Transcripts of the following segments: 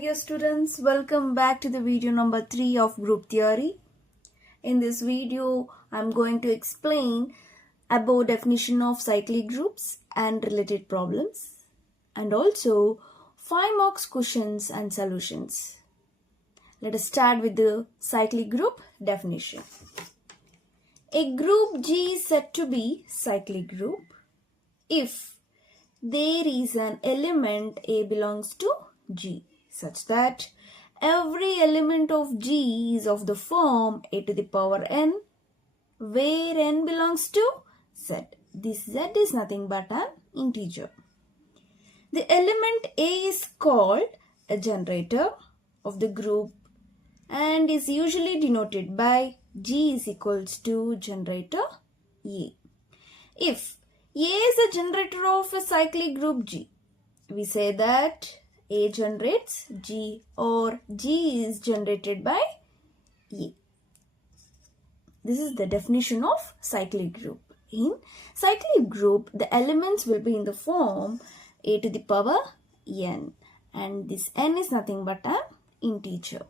Dear students, welcome back to the video number 3 of group theory. In this video, I'm going to explain about definition of cyclic groups and related problems, and also 5 marks questions and solutions. Let us start with the cyclic group definition. A group G is said to be cyclic group if there is an element A belongs to G, such that every element of G is of the form a to the power n, where n belongs to Z. This Z is nothing but an integer. The element A is called a generator of the group and is usually denoted by G is equals to generator A. If A is a generator of a cyclic group G, we say that A generates G or G is generated by A. This is the definition of cyclic group. In cyclic group, the elements will be in the form A to the power n, and this n is nothing but an integer.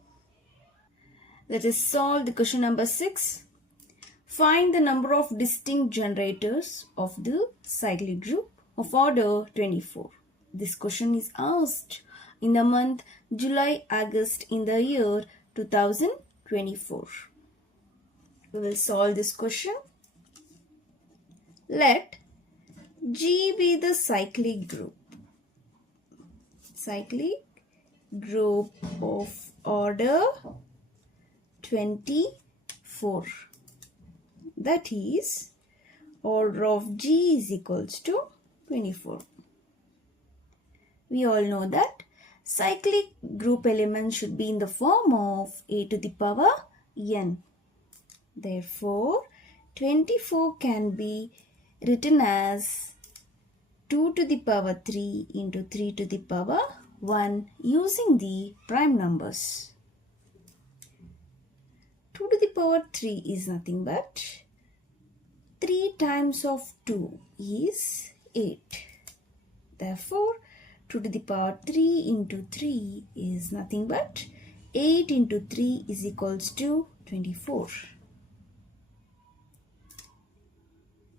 Let us solve the question number 6. Find the number of distinct generators of the cyclic group of order 24. This question is asked in the month July-August in the year 2024. We will solve this question. Let G be the cyclic group. Cyclic group of order 24. That is, order of G is equals to 24. We all know that cyclic group elements should be in the form of a to the power n. Therefore, 24 can be written as 2 to the power 3 into 3 to the power 1 using the prime numbers. 2 to the power 3 is nothing but 3 times of 2 is 8. Therefore, 2 to the power 3 into 3 is nothing but 8 into 3 is equals to 24.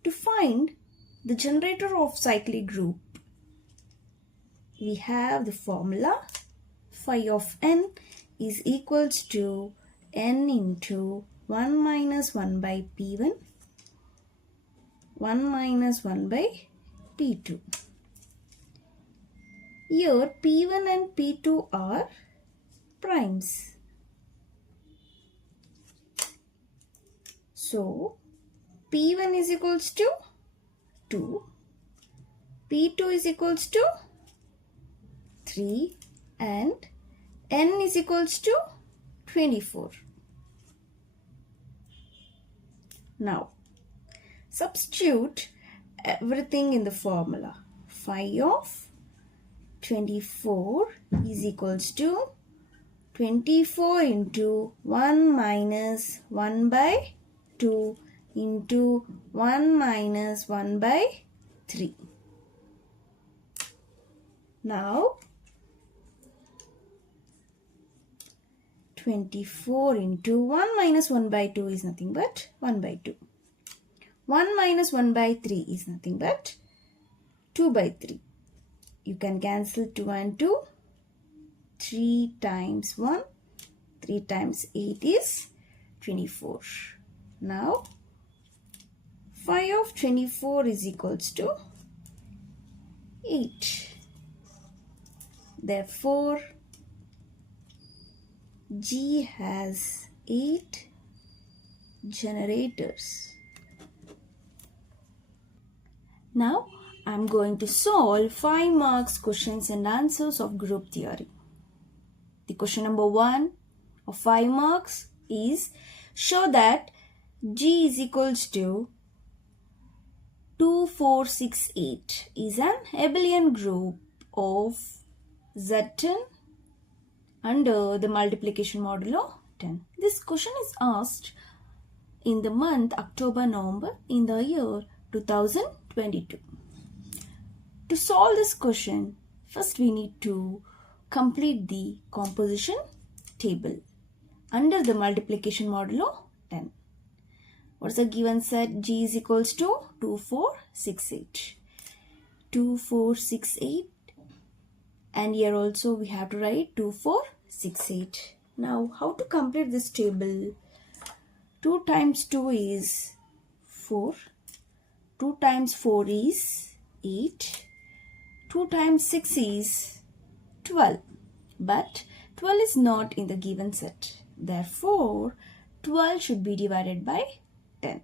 To find the generator of cyclic group, we have the formula phi of n is equals to n into 1 minus 1 by P1, 1 minus 1 by P2. Here P1 and P2 are primes. So P1 is equals to 2, P2 is equals to 3 and n is equals to 24. Now substitute everything in the formula. Phi of 24 is equals to 24 into 1 minus 1 by 2 into 1 minus 1 by 3. Now 24 into 1 minus 1 by 2 is nothing but 1 by 2. 1 minus 1 by 3 is nothing but 2 by 3. You can cancel 2 and 2. 3 times 1, 3 times 8 is 24. Now, phi of 24 is equals to 8. Therefore, G has 8 generators. Now, I am going to solve 5 marks questions and answers of group theory. The question number 1 of 5 marks is show that G is equals to 2468 is an abelian group of Z10 under the multiplication modulo 10. This question is asked in the month October-November in the year 2022. To solve this question, first we need to complete the composition table under the multiplication modulo 10. What's the given set? G is equals to 2, 4, 6, 8. 2, 4, 6, 8. And here also we have to write 2, 4, 6, 8. Now how to complete this table? 2 times 2 is 4. 2 times 4 is 8. 2 times 6 is 12. But 12 is not in the given set. Therefore, 12 should be divided by 10.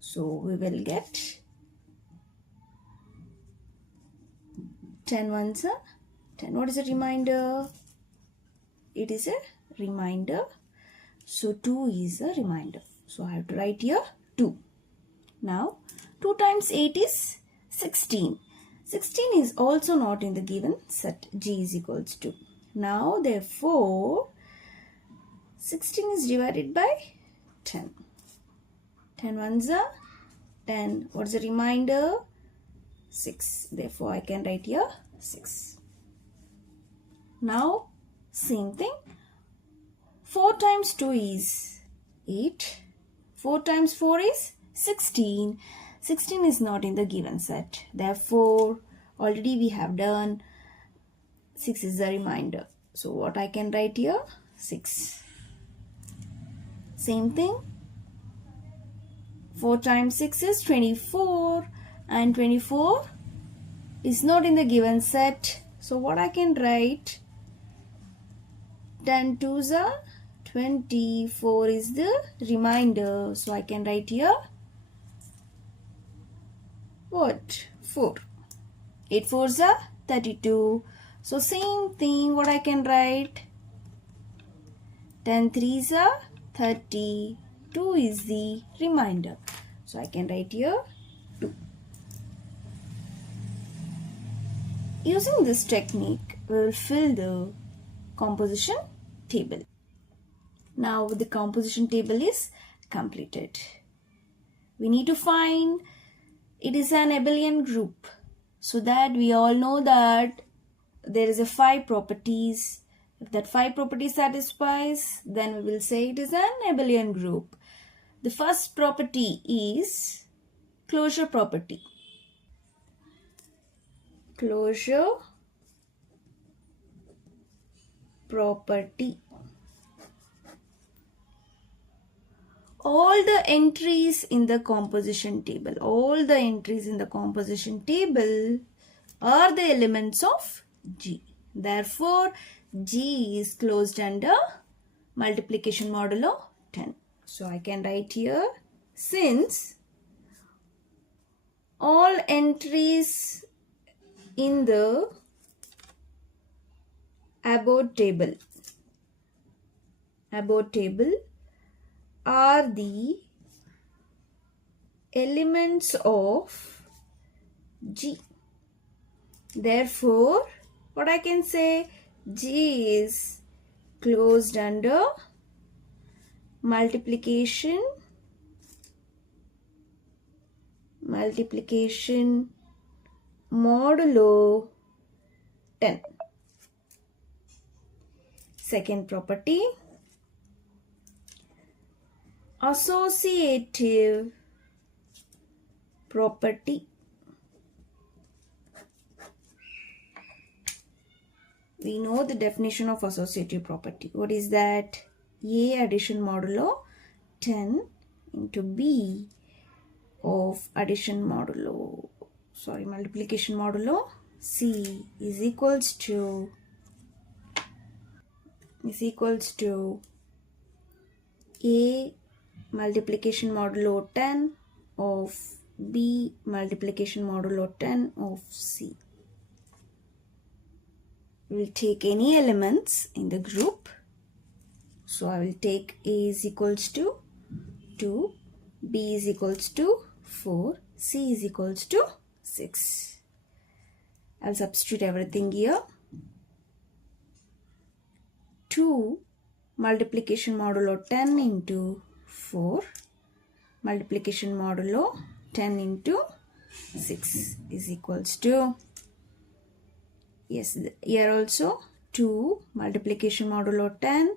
So we will get 10 ones are 10. What is a remainder? It is a remainder. So 2 is a remainder. So I have to write here 2. Now 2 times 8 is 16. 16 is also not in the given set. G is equals to. Now therefore 16 is divided by 10. 10 ones are 10. What is the remainder? 6. Therefore I can write here 6. Now same thing. 4 times 2 is 8. 4 times 4 is 16. 16 is not in the given set. Therefore, already we have done 6 is the remainder. So, what I can write here? 6. Same thing. 4 times 6 is 24. And 24 is not in the given set. So, what I can write? 10 2s are 24 is the remainder. So, I can write here what? 4. 8 4s are 32. So same thing, what I can write? 10 3s are 30. 2 is the remainder. So I can write here 2. Using this technique, we will fill the composition table. Now the composition table is completed. We need to find it is an abelian group, so that we all know that there is a 5 properties. If that 5 properties satisfies, then we will say it is an abelian group. The first property is closure property. Closure property. All the entries in the composition table, are the elements of G. Therefore, G is closed under multiplication modulo 10. So, I can write here, since all entries in the above table are the elements of G. Therefore, what I can say? G is closed under multiplication modulo 10. Second property, associative property. We know the definition of associative property. What is that? A addition modulo 10 into B of multiplication modulo C is equals to A multiplication modulo 10 of B multiplication modulo 10 of C. We will take any elements in the group. So I will take A is equals to 2, B is equals to 4, C is equals to 6. I will substitute everything here. 2 multiplication modulo 10 into 4 multiplication modulo 10 into 6 is equals to, yes, here also 2 multiplication modulo 10,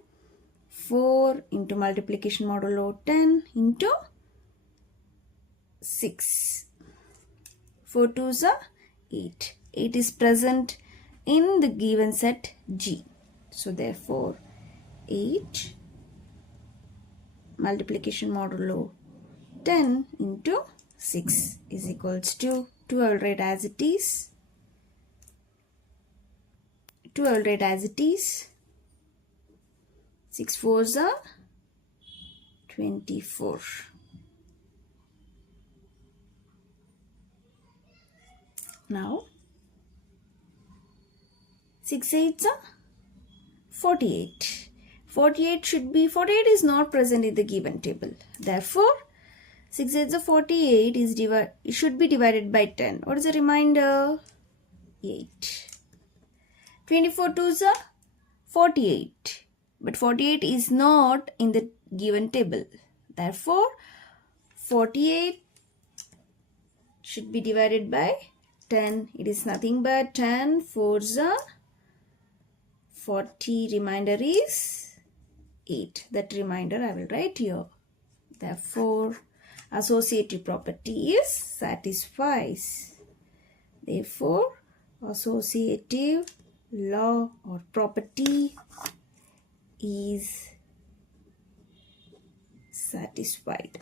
4 into multiplication modulo 10 into 6. 4 2s are 8. 8 is present in the given set G. So therefore 8 multiplication modulo 10 into 6 is equals to 2. I will write as it is. 2 I will write as it is. 6 4s are 24. Now 6 8s are 48. 48 is not present in the given table. Therefore 6 8s are 48 should be divided by 10. What is the remainder? 8. 24 2s are 48. But 48 is not in the given table. Therefore 48 should be divided by 10. It is nothing but 10 4s are 40. Remainder is 8. That remainder I will write here. Therefore associative property is satisfies. Therefore associative law or property is satisfied.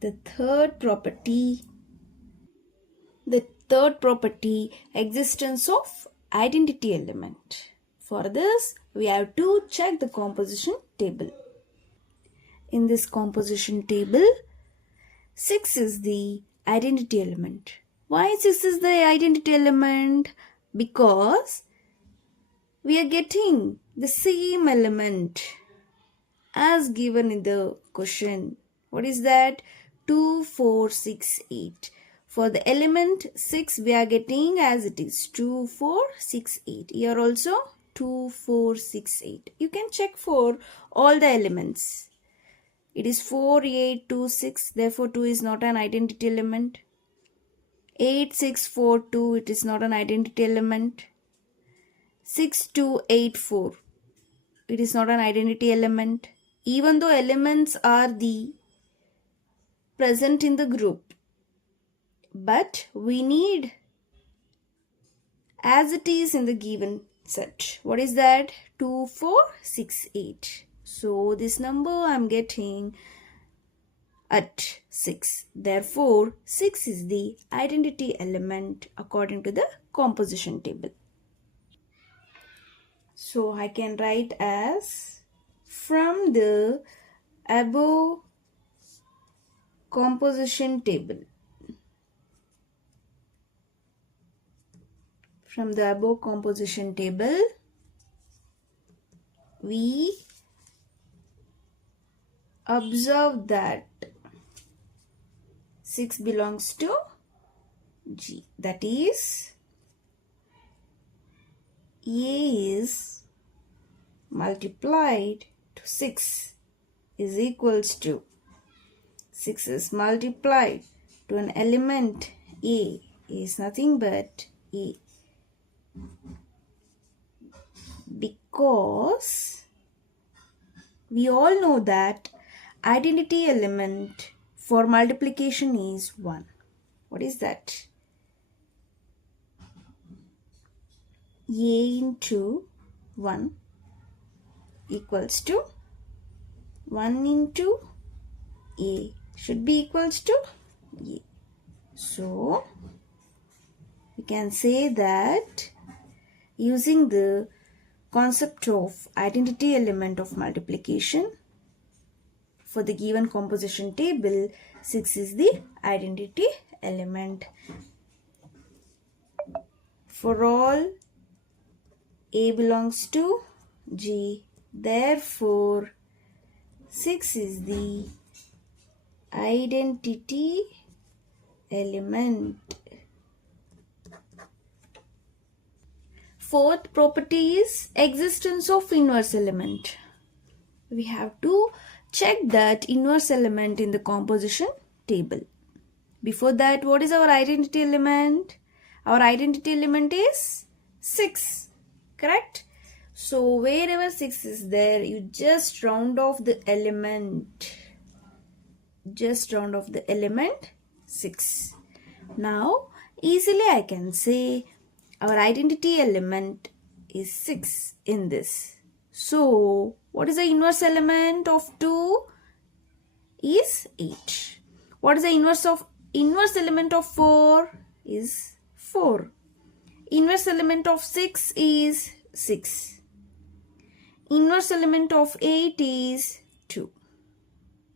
The third property, existence of identity element. For this, we have to check the composition table. In this composition table, 6 is the identity element. Why 6 is the identity element? Because we are getting the same element as given in the question. What is that? 2 4 6 8. For the element 6 we are getting as it is 2 4 6 8. Here also 2 4 6 8. You can check for all the elements. It is 4 8 2 6. Therefore 2 is not an identity element. 8 6 4 2. It is not an identity element. 6 2 8 4. It is not an identity element. Even though elements are the present in the group, but we need as it is in the given set. What is that? 2 4 6 8. So this number I am getting at 6. Therefore 6 is the identity element according to the composition table. So I can write as from the above composition table. From the above composition table, we observe that 6 belongs to G. That is, A is multiplied to 6 is equals to 6 is multiplied to an element A is nothing but A. Because we all know that identity element for multiplication is 1. What is that? A into 1 equals to 1 into A should be equals to A. So we can say that using the concept of identity element of multiplication for the given composition table, 6 is the identity element. For all A belongs to G, therefore 6 is the identity element. Fourth property is existence of inverse element. We have to check that inverse element in the composition table. Before that, what is our identity element? Our identity element is 6. Correct? So wherever 6 is there, you just round off the element. Just round off the element 6. Now easily I can say our identity element is 6 in this. So what is the inverse element of 2? Is 8. What is the inverse element of 4? Is 4. Inverse element of 6 is 6. Inverse element of 8 is 2.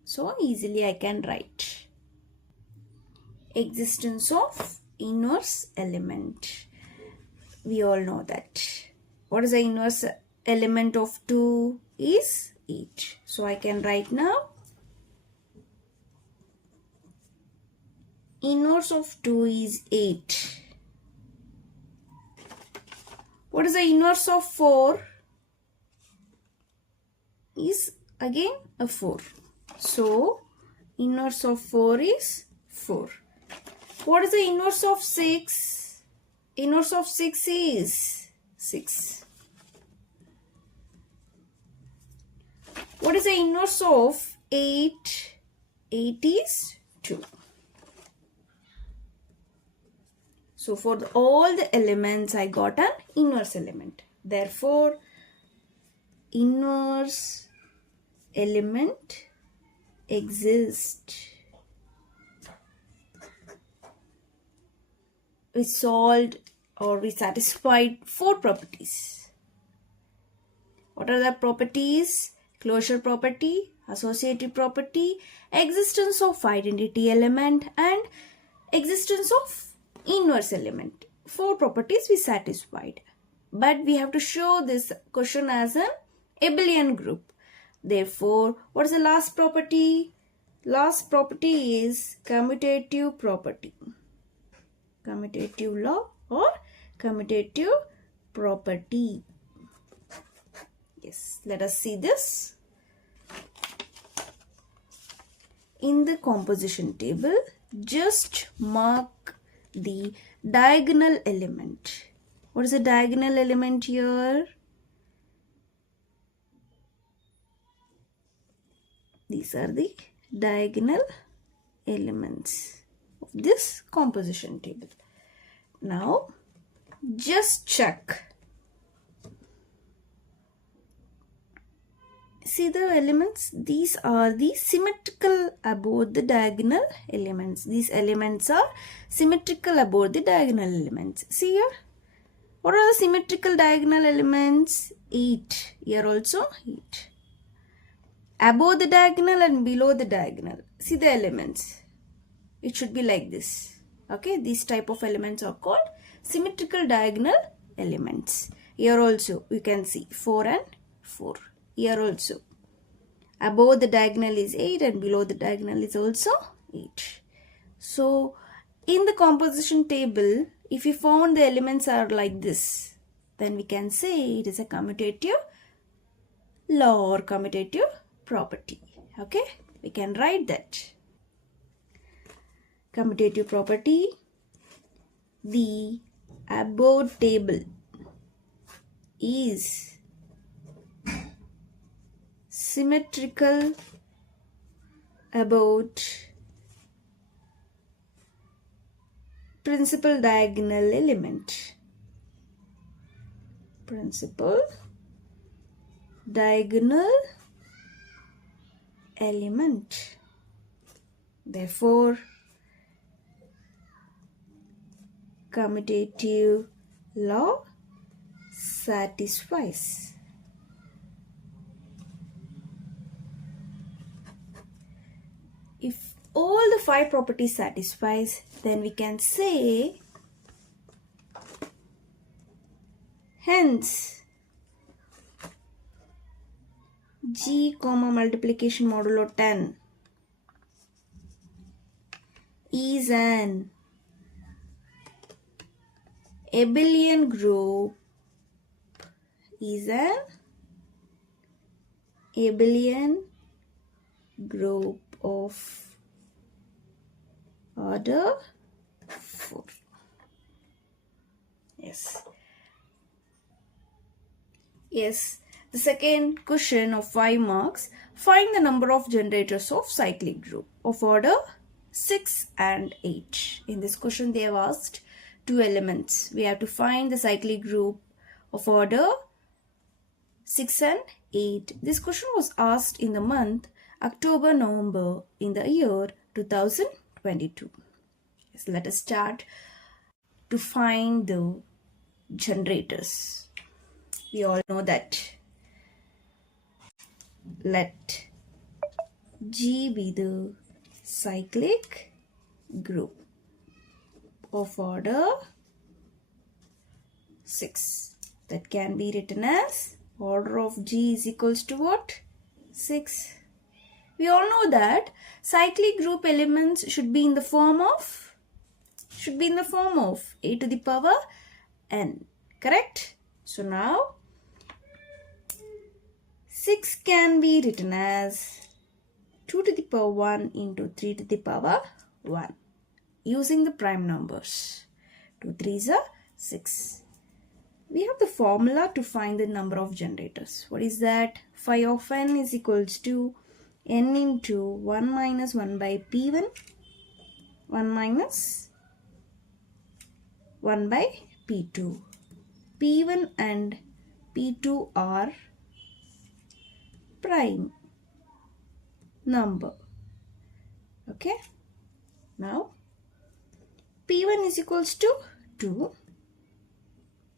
So easily I can write. Existence of inverse element. We all know that. What is the inverse element of 2? Is 8. So I can write now. Inverse of 2 is 8. What is the inverse of 4? Is again a 4. So inverse of 4 is 4. What is the inverse of 6? Inverse of 6 is 6. What is the inverse of 8? 8 is 2. So for all the elements I got an inverse element. Therefore inverse element exists. We solved or we satisfied 4 properties. What are the properties? Closure property, associative property, existence of identity element and existence of inverse element. 4 properties we satisfied. But we have to show this question as an abelian group. Therefore, what is the last property? Last property is commutative property. Commutative law or commutative property. Yes, let us see this. In the composition table, just mark the diagonal element. What is the diagonal element here? These are the diagonal elements of this composition table. Now, just check. See the elements? These are the symmetrical about the diagonal elements. These elements are symmetrical about the diagonal elements. See here? What are the symmetrical diagonal elements? 8. Here also 8. Above the diagonal and below the diagonal. See the elements. It should be like this. Okay, these type of elements are called symmetrical diagonal elements. Here also you can see 4 and 4. Here also above the diagonal is 8 and below the diagonal is also 8. So in the composition table, if we found the elements are like this, then we can say it is a commutative law or commutative property. Okay, we can write that. Commutative property, the above table is symmetrical about principal diagonal element. Principal diagonal element. Therefore, commutative law satisfies. If all the 5 properties satisfies, then we can say hence G comma multiplication modulo 10 is an abelian group, is an abelian group of order 4. Yes. Yes, the second question of 5 marks. Find the number of generators of cyclic group of order 6 and 8. In this question they have asked two elements. We have to find the cyclic group of order 6 and 8. This question was asked in the month October-November in the year 2022. Yes, let us start to find the generators. We all know that. Let G be the cyclic group of order 6. That can be written as order of G is equals to what? 6. We all know that cyclic group elements should be in the form of a to the power n. Correct? So now 6 can be written as 2 to the power 1 into 3 to the power 1 using the prime numbers. 2 3s are 6. We have the formula to find the number of generators. What is that? Phi of n is equals to n into 1 minus 1 by P1, 1 minus 1 by P2. P1 and P2 are prime number. Okay. Now P1 is equals to 2,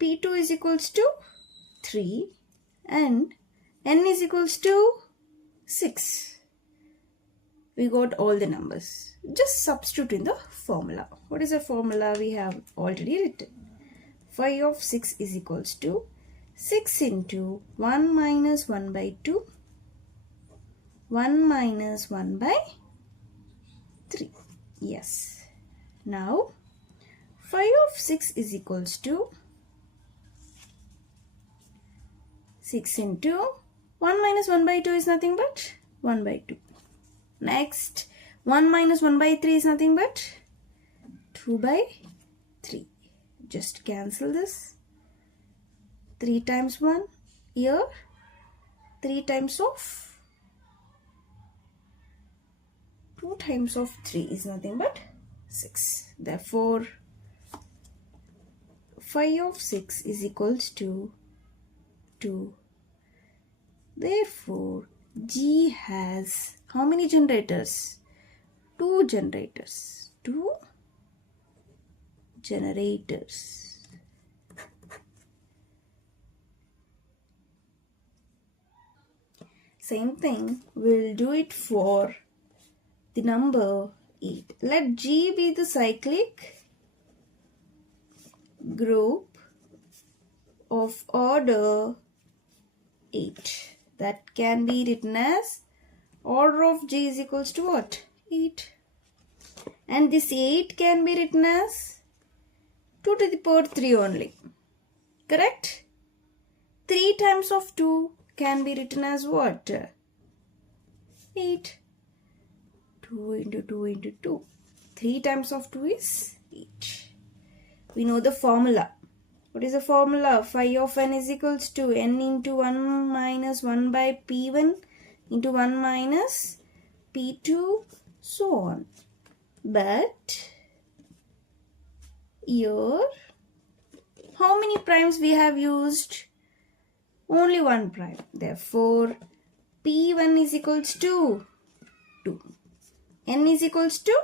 P2 is equals to 3 and n is equals to 6. We got all the numbers. Just substitute in the formula. What is the formula we have already written? Phi of 6 is equals to 6 into 1 minus 1 by 2, 1 minus 1 by 3. Yes. Now, phi of 6 is equals to 6 into 1 minus 1 by 2 is nothing but 1 by 2. Next, 1 minus 1 by 3 is nothing but 2 by 3. Just cancel this. 3 times 1 here, 3 times of 2 times of 3 is nothing but 6. Therefore, phi of 6 is equals to 2. Therefore, G has how many generators? 2 generators. 2 generators. Same thing, we'll do it for the number 8. Let G be the cyclic group of order 8. That can be written as order of G is equals to what? 8. And this 8 can be written as 2 to the power 3 only. Correct? 3 times of 2 can be written as what? 8. 2 into 2 into 2. 3 times of 2 is 8. We know the formula. What is the formula? Phi of n is equals to n into 1 minus 1 by P1 into 1 minus P2, so on. But here, how many primes we have used? Only one prime. Therefore, P1 is equals to 2. N is equals to,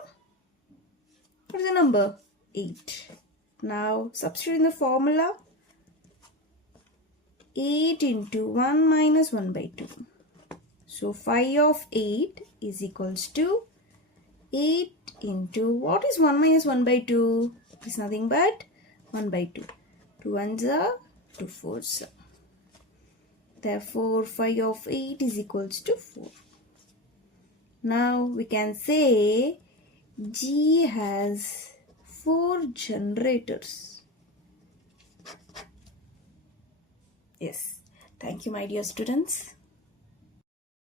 what is the number? 8. Now, substitute in the formula. 8 into 1 minus 1 by 2. So, phi of 8 is equals to 8 into, what is 1 minus 1 by 2? It is nothing but 1 by 2. 2 1s are 2 4s are. Therefore, phi of 8 is equals to 4. Now, we can say G has 4 generators. Yes. Thank you, my dear students.